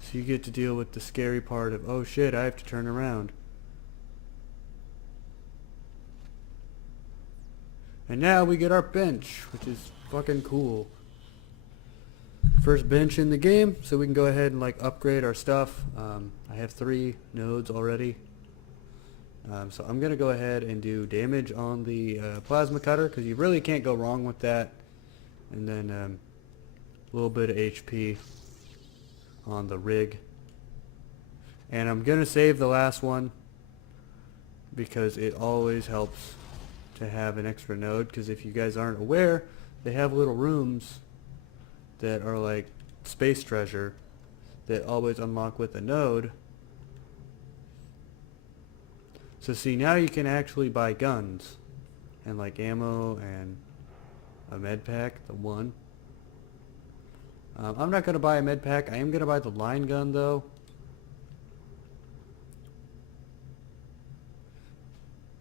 so you get to deal with the scary part of, oh shit, I have to turn around. And now we get our bench, which is fucking cool. First bench in the game, so we can go ahead and like upgrade our stuff. I have 3 nodes already. So I'm going to go ahead and do damage on the plasma cutter, because you really can't go wrong with that. And then a little bit of HP on the rig. And I'm going to save the last one, because it always helps to have an extra node, because if you guys aren't aware, they have little rooms that are like space treasure that always unlock with a node. So see, now you can actually buy guns and like ammo and a med pack, the one. I'm not going to buy a med pack. I am going to buy the line gun though.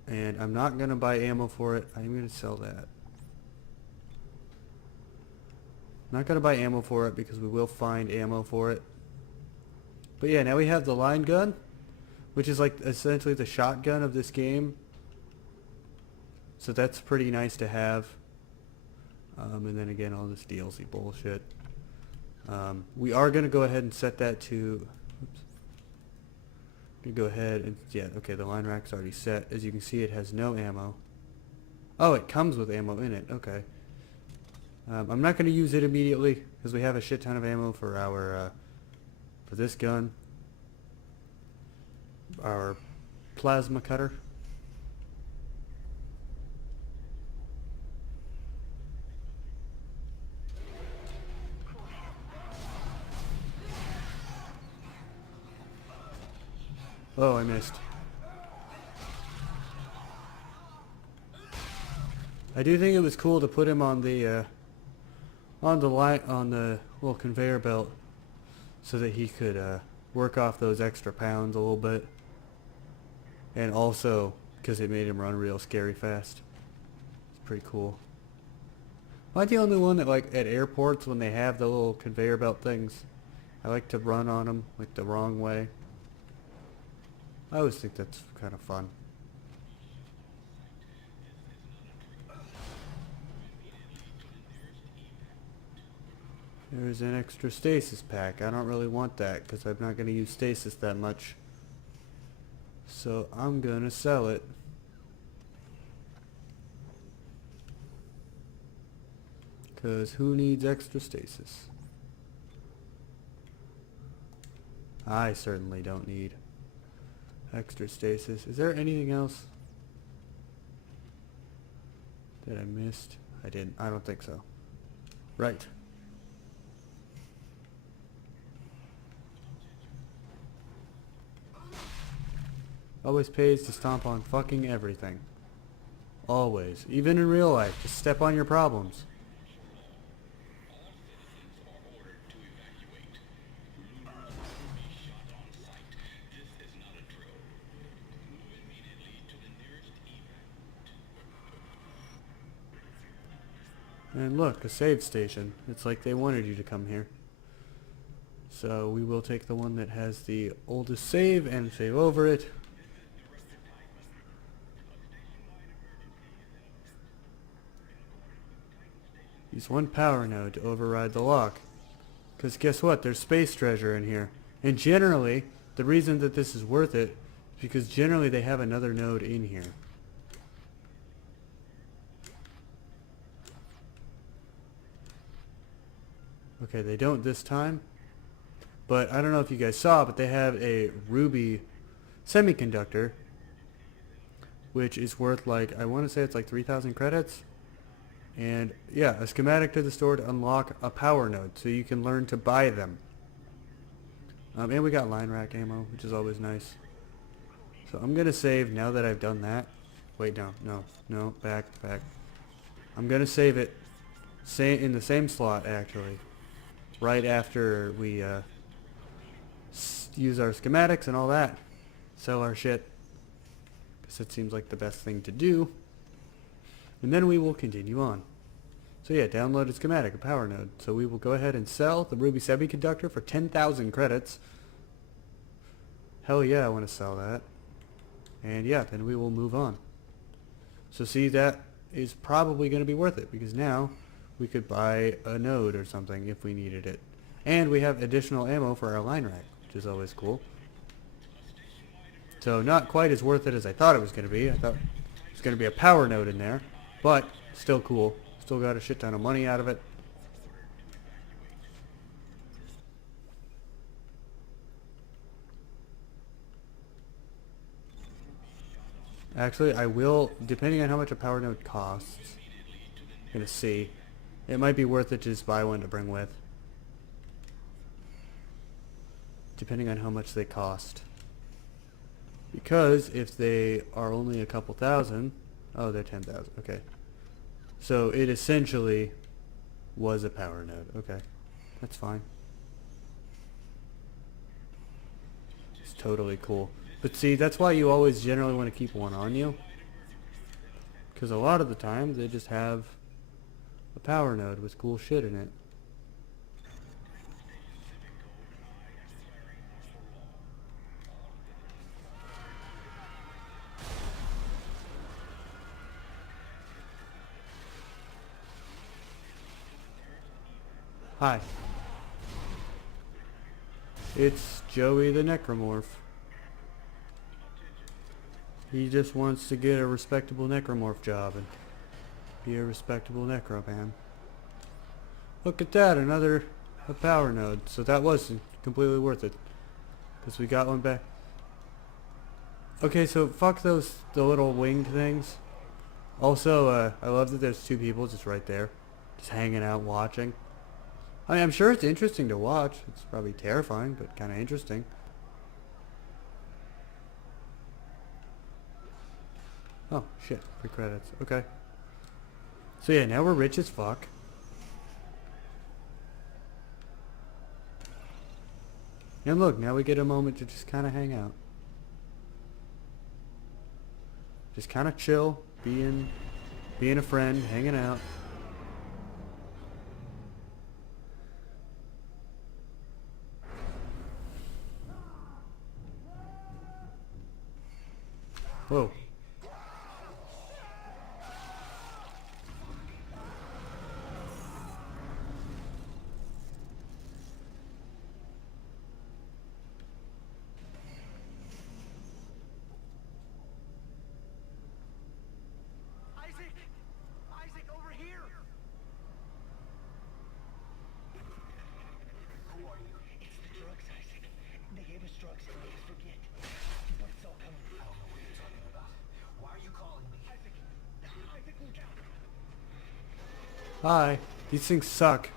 And I'm not going to buy ammo for it. I'm going to sell that. Not going to buy ammo for it because we will find ammo for it. But yeah, now we have the line gun, which is like essentially the shotgun of this game. So that's pretty nice to have. And then again, all this DLC bullshit. We are going to go ahead and set that to... Oops. You go ahead and... Yeah, okay, the line rack's already set. As you can see, it has no ammo. Oh, it comes with ammo in it. Okay. I'm not going to use it immediately because we have a shit ton of ammo for our... for this gun. Our plasma cutter. Oh, I missed. I do think it was cool to put him on the line, on the little conveyor belt, so that he could work off those extra pounds a little bit, and also because it made him run real scary fast. It's pretty cool. Am I the only one that, like, at airports when they have the little conveyor belt things, I like to run on them like the wrong way? I always think that's kind of fun. There's an extra stasis pack. I don't really want that because I'm not going to use stasis that much. So I'm going to sell it. Because who needs extra stasis? I certainly don't need extra stasis. Is there anything else that I missed? I didn't. I don't think so. Right. Always pays to stomp on fucking everything. Always. Even in real life. Just step on your problems. And look, a save station. It's like they wanted you to come here. So we will take the one that has the oldest save and save over it. Use one power node to override the lock. Because guess what? There's space treasure in here. And generally, the reason that this is worth it is because generally they have another node in here. Okay, they don't this time. But I don't know if you guys saw, but they have a ruby semiconductor, which is worth like, I want to say it's like 3,000 credits. And yeah, a schematic to the store to unlock a power node, so you can learn to buy them. And we got line rack ammo, which is always nice. So I'm going to save now that I've done that. Wait, no, back. I'm going to save it in the same slot, actually. Right after we use our schematics and all that. Sell our shit. Because it seems like the best thing to do. And then we will continue on. So yeah, download a schematic, a power node. So we will go ahead and sell the ruby semiconductor for 10,000 credits. Hell yeah, I want to sell that. And yeah, then we will move on. So see, that is probably going to be worth it, because now we could buy a node or something if we needed it. And we have additional ammo for our line rack, which is always cool. So not quite as worth it as I thought it was going to be. I thought it was going to be a power node in there, but still cool. Still got a shit ton of money out of it. Actually, I will, depending on how much a power node costs, I'm going to see. It might be worth it to just buy one to bring with. Depending on how much they cost. Because if they are only a couple thousand, oh, they're 10,000, okay. So it essentially was a power node, okay. That's fine. It's totally cool. But see, that's why you always generally want to keep one on you. Because a lot of the time, they just have a power node with cool shit in it. Hi. It's Joey the Necromorph. He just wants to get a respectable necromorph job and be a respectable necroman. Look at that, another a power node. So that was completely worth it. Because we got one back. Okay, so fuck the little winged things. Also, I love that there's two people just right there. Just hanging out watching. I mean, I'm sure it's interesting to watch. It's probably terrifying, but kind of interesting. Oh, shit. Pre-credits. Okay. So yeah, now we're rich as fuck. And look, now we get a moment to just kind of hang out. Just kind of chill, being a friend, hanging out. Whoa. Isaac, over here! Who are you? It's the drugs, Isaac. They gave us drugs and made us forget. But it's all coming. I don't know what you're talking about. Why are you calling me? Isaac, look out. Hi. These things suck.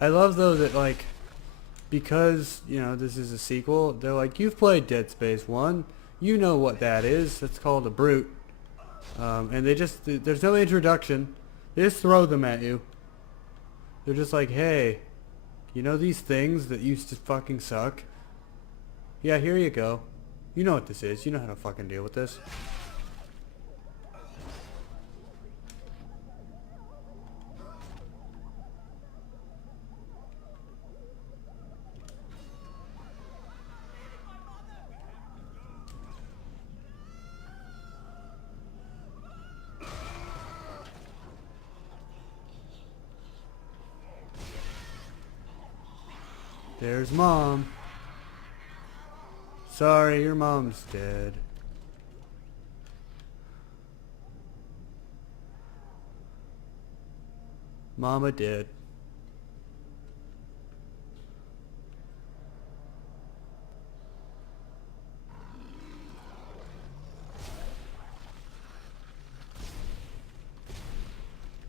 I love though that like, because, you know, this is a sequel, they're like, you've played Dead Space 1, you know what that is, that's called a brute. And they just, there's no introduction, they just throw them at you. They're just like, hey, you know these things that used to fucking suck? Yeah, here you go. You know what this is, you know how to fucking deal with this. There's Mom. Sorry, your mom's dead. Mama dead.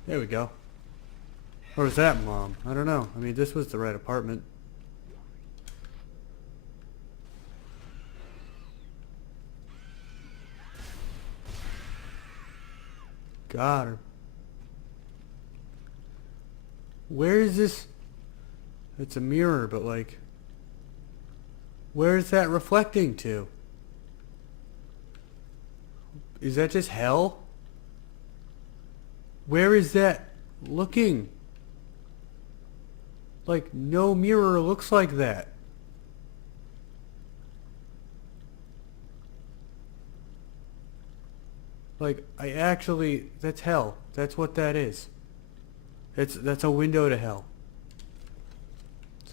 There we go. Or was that Mom? I don't know. I mean, this was the right apartment. Got her. Where is this? It's a mirror, but like, where is that reflecting to? Is that just hell? Where is that looking? Like, no mirror looks like that. Like, I actually, that's hell. That's what that is. That's a window to hell.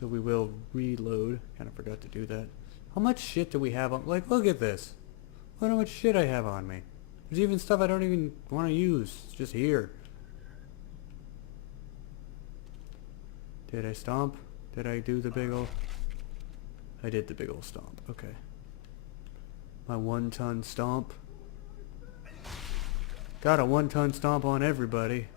So we will reload. Kind of forgot to do that. How much shit do we have on? Like, look at this. Look how much shit I have on me. There's even stuff I don't even want to use. It's just here. Did I stomp? Did I do the big ol'... I did the big ol' stomp. Okay. My 1-ton stomp. Got a 1-ton stomp on everybody.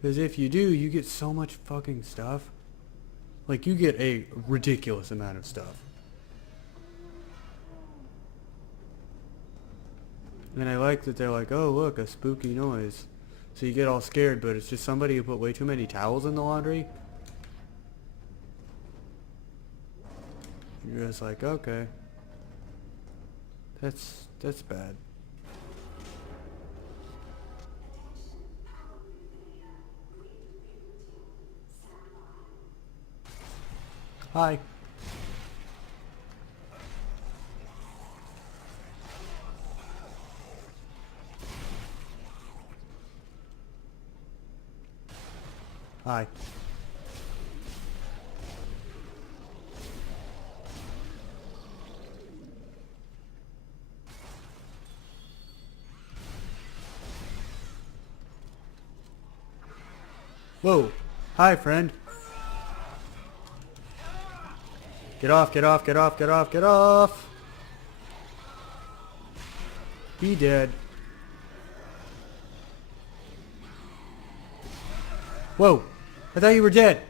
Because if you do, you get so much fucking stuff. Like, you get a ridiculous amount of stuff. And I like that they're like, oh look, a spooky noise. So you get all scared, but it's just somebody who put way too many towels in the laundry. You're just like, okay. That's bad. Hi. Hi. Whoa. Hi, friend. Get off, get off, get off, get off, get off. He dead. Whoa. I thought you were dead.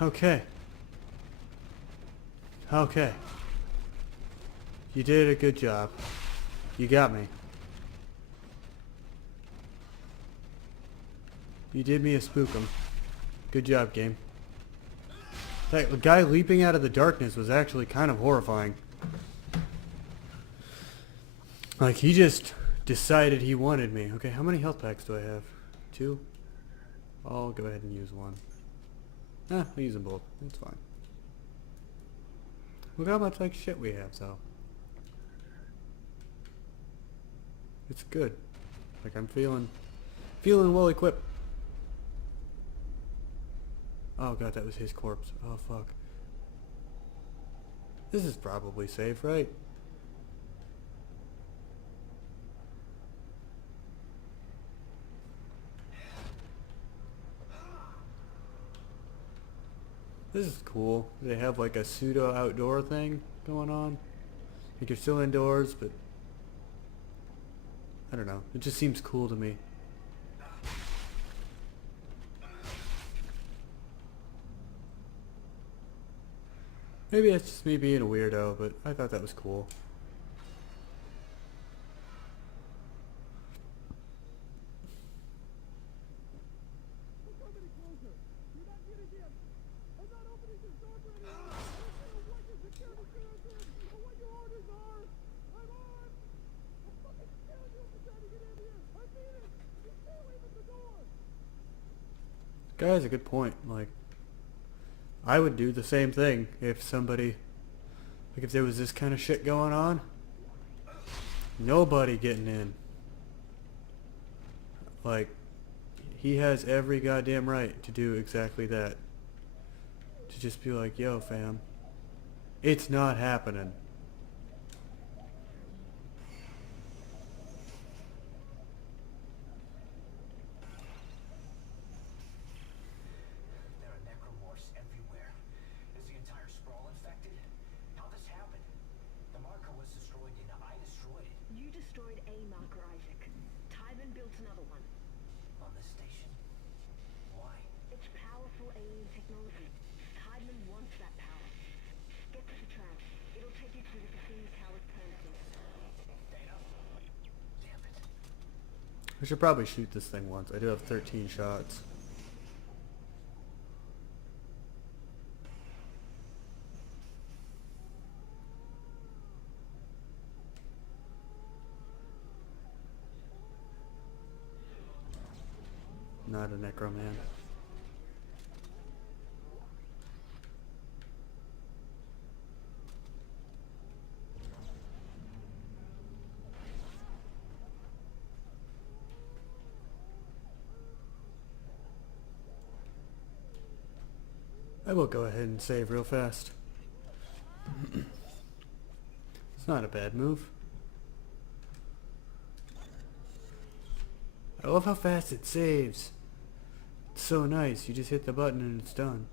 Okay. Okay. You did a good job. You got me. You did me a spookum. Good job, game. That guy leaping out of the darkness was actually kind of horrifying. Like, he just decided he wanted me. Okay, how many health packs do I have? 2? I'll go ahead and use 1. I'll use them both. It's fine. Look how much like shit we have, though. It's good. Like, I'm feeling well equipped. Oh god, that was his corpse. Oh fuck. This is probably safe, right? This is cool. They have like a pseudo outdoor thing going on. Like, you're still indoors, but I don't know. It just seems cool to me. Maybe it's just me being a weirdo, but I thought that was cool. Guy has a good point. Like, I would do the same thing if somebody, like, if there was this kind of shit going on. Nobody getting in. Like, he has every goddamn right to do exactly that. To just be like, yo fam, it's not happening. There are necromorphs everywhere. Is the entire sprawl infected? How this happened? The marker was destroyed and I destroyed it. You destroyed a marker, Isaac. Tywin built another one. On this station? Why? It's powerful alien technology. Tywin wants that power. Get to the tram. It'll take you to the casino tower's premises. Data? Damn it. I should probably shoot this thing once. I do have 13 shots. not a necroman. I will go ahead and save real fast. It's not a bad move. I love how fast it saves. It's so nice. You just hit the button and it's done.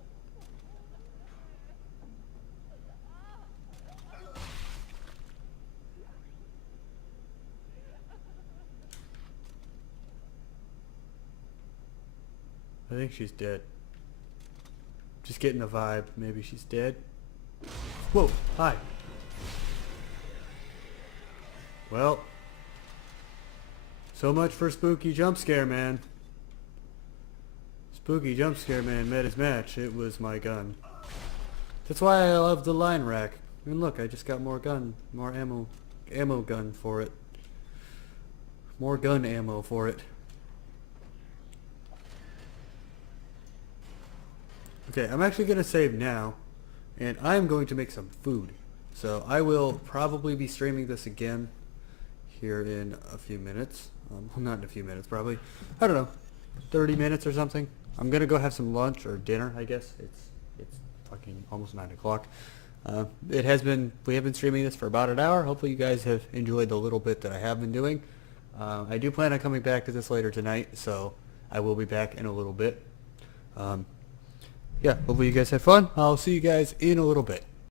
I think she's dead. Just getting the vibe. Maybe she's dead. Whoa! Hi! Well, so much for spooky jump scare man. Spooky jump scare man met his match. It was my gun. That's why I love the line rack. And look, I just got more ammo gun for it. More gun ammo for it. Okay, I'm actually going to save now, and I'm going to make some food. So I will probably be streaming this again here in a few minutes. Well, not in a few minutes, probably. I don't know, 30 minutes or something. I'm going to go have some lunch or dinner, I guess. It's fucking almost 9 o'clock. We have been streaming this for about an hour. Hopefully you guys have enjoyed the little bit that I have been doing. I do plan on coming back to this later tonight, so I will be back in a little bit. Yeah, hopefully you guys had fun. I'll see you guys in a little bit.